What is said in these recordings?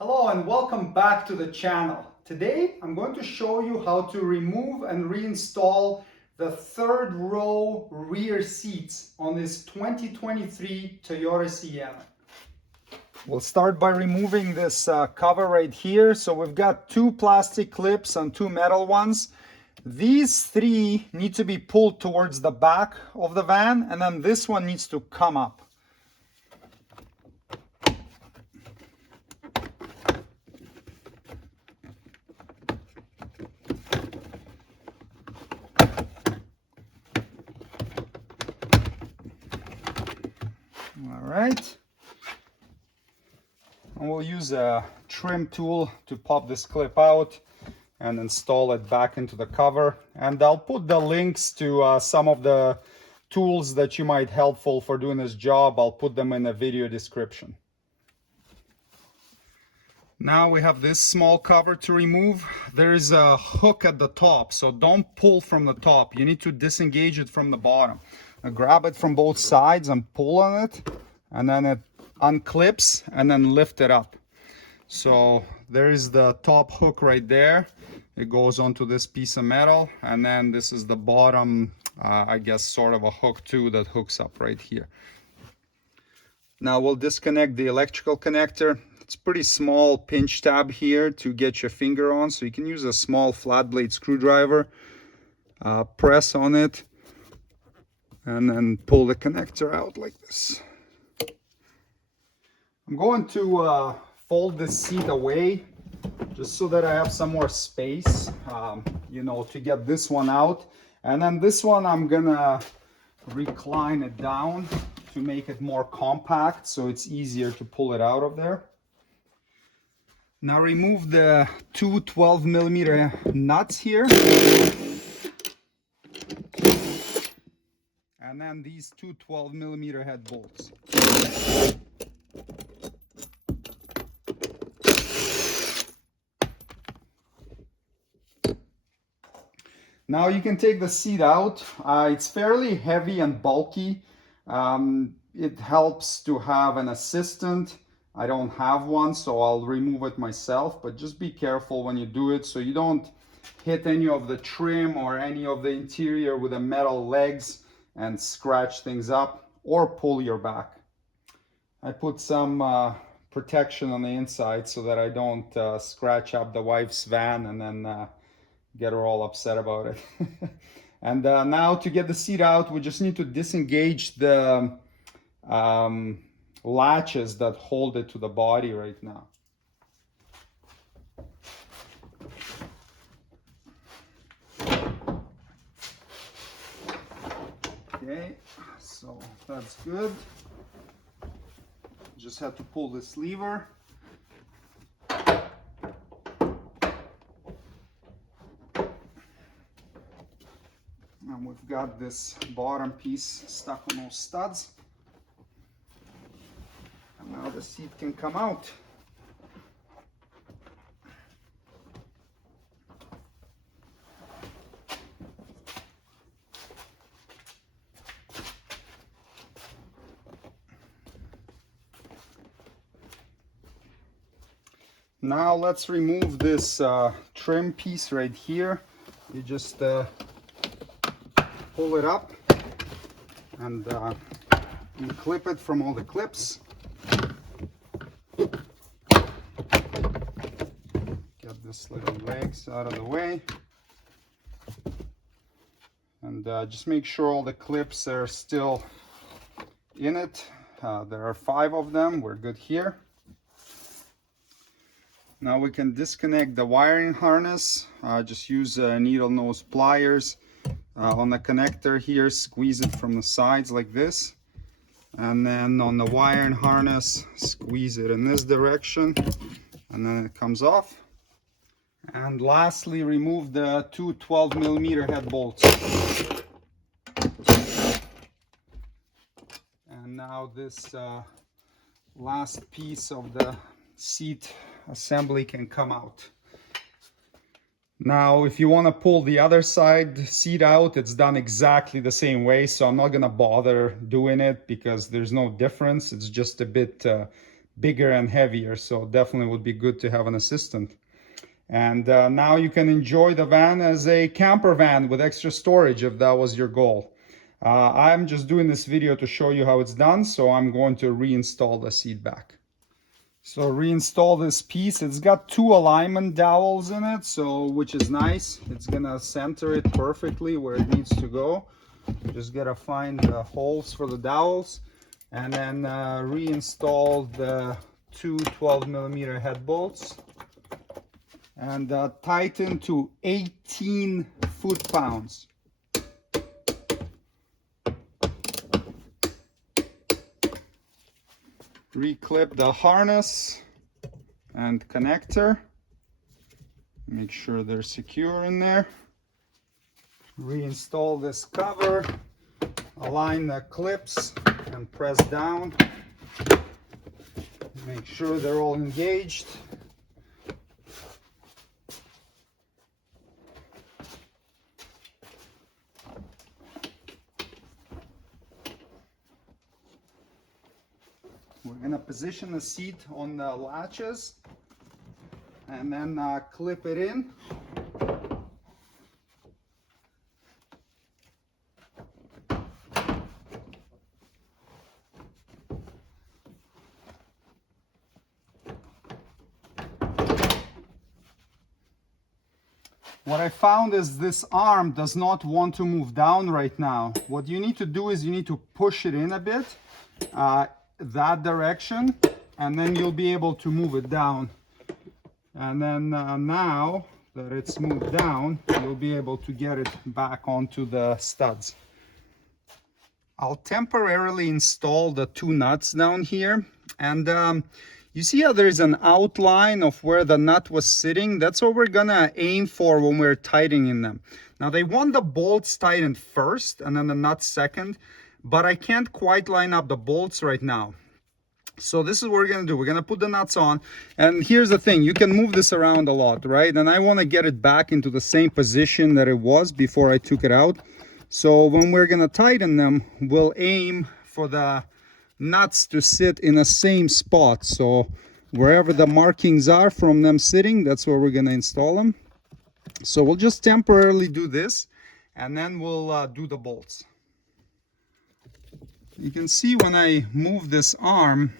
Hello and welcome back to the channel. Today I'm going to show you how to remove and reinstall the third row rear seats on this 2023 Toyota Sienna. We'll start by removing this cover right here. So we've got two plastic clips and two metal ones. These three need to be pulled towards the back of the van, and then this one needs to come up. All right, and we'll use a trim tool to pop this clip out and install it back into the cover. And I'll put the links to some of the tools that you might helpful for doing this job. I'll put them in the video description. Now we have this small cover to remove. There is a hook at the top, so don't pull from the top. You need to disengage it from the bottom. Now grab it from both sides and pull on it, and then it unclips and then lift it up. So there is the top hook right there. It goes onto this piece of metal, and then this is the bottom, I guess sort of a hook too that hooks up right here. Now we'll disconnect the electrical connector. It's pretty small pinch tab here to get your finger on, so you can use a small flat blade screwdriver. Press on it and then pull the connector out like this. I'm going to fold this seat away just so that I have some more space, to get this one out. And then this one I'm gonna recline it down to make it more compact so it's easier to pull it out of there. Now remove the two 12mm nuts here. And then these two 12mm head bolts. Now you can take the seat out. It's fairly heavy and bulky. It helps to have an assistant. I don't have one, so I'll remove it myself, but just be careful when you do it so you don't hit any of the trim or any of the interior with the metal legs and scratch things up or pull your back. I put some protection on the inside so that I don't scratch up the wife's van and then get her all upset about it. And now to get the seat out, we just need to disengage the latches that hold it to the body right now. Okay, so that's good. Just have to pull this lever. And we've got this bottom piece stuck on those studs. And now the seat can come out. Now let's remove this trim piece right here. You just pull it up and you clip it from all the clips. Get this little legs out of the way. And just make sure all the clips are still in it. There are 5 of them. We're good here. Now we can disconnect the wiring harness. Just use needle nose pliers on the connector here. Squeeze it from the sides like this. And then on the wiring harness, squeeze it in this direction. And then it comes off. And lastly, remove the two 12mm head bolts. And now this last piece of the seat assembly can come out. Now, if you want to pull the other side seat out, it's done exactly the same way. So I'm not going to bother doing it because there's no difference. It's just a bit bigger and heavier, so definitely would be good to have an assistant. And now you can enjoy the van as a camper van with extra storage if that was your goal. I'm just doing this video to show you how it's done, so I'm going to reinstall the seat back. So reinstall this piece. It's got 2 alignment dowels in it, so which is nice. It's gonna center it perfectly where it needs to go. Just gotta find the holes for the dowels, and then reinstall the 2 12mm head bolts, and tighten to 18 foot-pounds. Reclip the harness and connector. Make sure they're secure in there. Reinstall this cover. Align the clips and press down. Make sure they're all engaged. We're going to position the seat on the latches and then clip it in. What I found is this arm does not want to move down right now. What you need to do is you need to push it in a bit, that direction, and then you'll be able to move it down. And then now that it's moved down, you'll be able to get it back onto the studs. I'll temporarily install the 2 nuts down here, and you see how there's an outline of where the nut was sitting? That's what we're gonna aim for when we're tightening them. Now they want the bolts tightened first and then the nuts second, but I can't quite line up the bolts right now. So this is what we're gonna do. We're gonna put the nuts on, and here's the thing, you can move this around a lot, right? And I wanna get it back into the same position that it was before I took it out. So when we're gonna tighten them, we'll aim for the nuts to sit in the same spot. So wherever the markings are from them sitting, that's where we're gonna install them. So we'll just temporarily do this, and then we'll do the bolts. You can see when I move this arm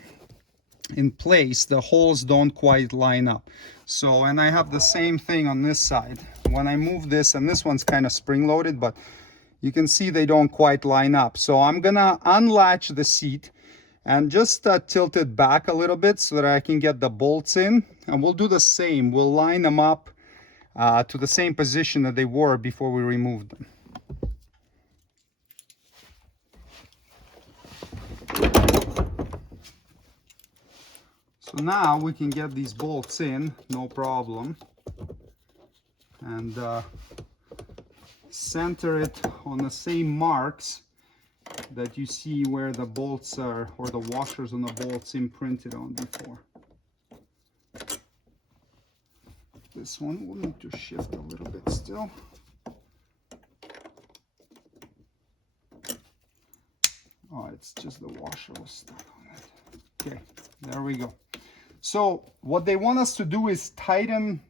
in place, the holes don't quite line up. So, and I have the same thing on this side. When I move this, and this one's kind of spring-loaded, but you can see they don't quite line up. So I'm gonna unlatch the seat and just tilt it back a little bit so that I can get the bolts in. And we'll do the same. We'll line them up to the same position that they were before we removed them. So now we can get these bolts in, no problem. And center it on the same marks that you see where the bolts are, or the washers on the bolts imprinted on before. This one will need to shift a little bit still. Oh, it's just the washer was stuck on it. Okay, there we go. So what they want us to do is tighten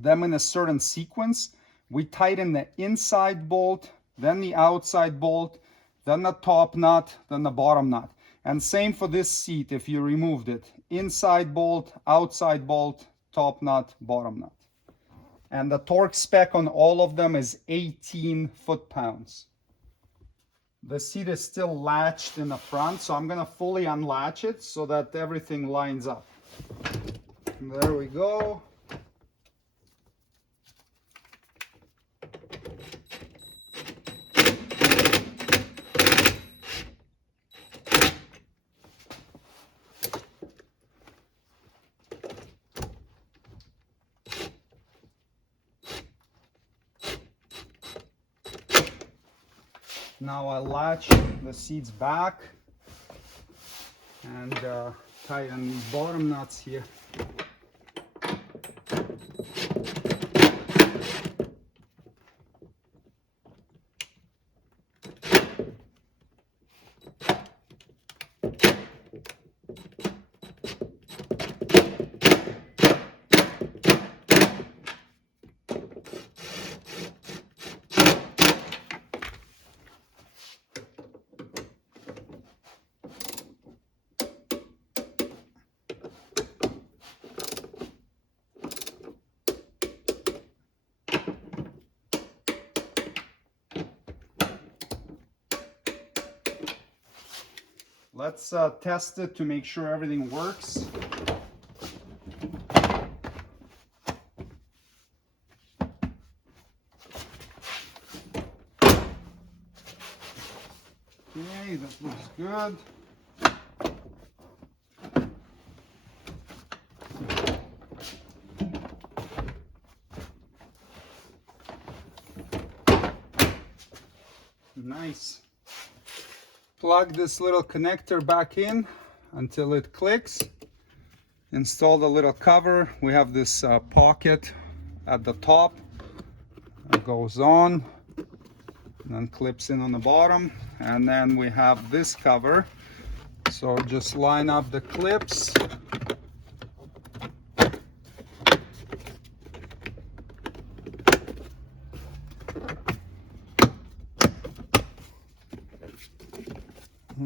them in a certain sequence. We tighten the inside bolt, then the outside bolt, then the top nut, then the bottom nut. And same for this seat if you removed it. Inside bolt, outside bolt, top nut, bottom nut. And the torque spec on all of them is 18 foot-pounds. The seat is still latched in the front, so I'm gonna fully unlatch it so that everything lines up. There we go. Now I latch the seats back and tighten these bottom nuts here. Let's test it to make sure everything works. Okay, that looks good. Nice. Plug this little connector back in until it clicks. Install the little cover. We have this pocket at the top. It goes on and then clips in on the bottom. And then we have this cover. So just line up the clips.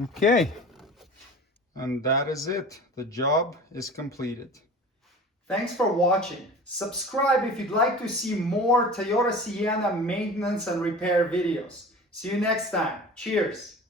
Okay, and that is it. The job is completed. Thanks for watching. Subscribe if you'd like to see more Toyota Sienna maintenance and repair videos. See you next time. Cheers.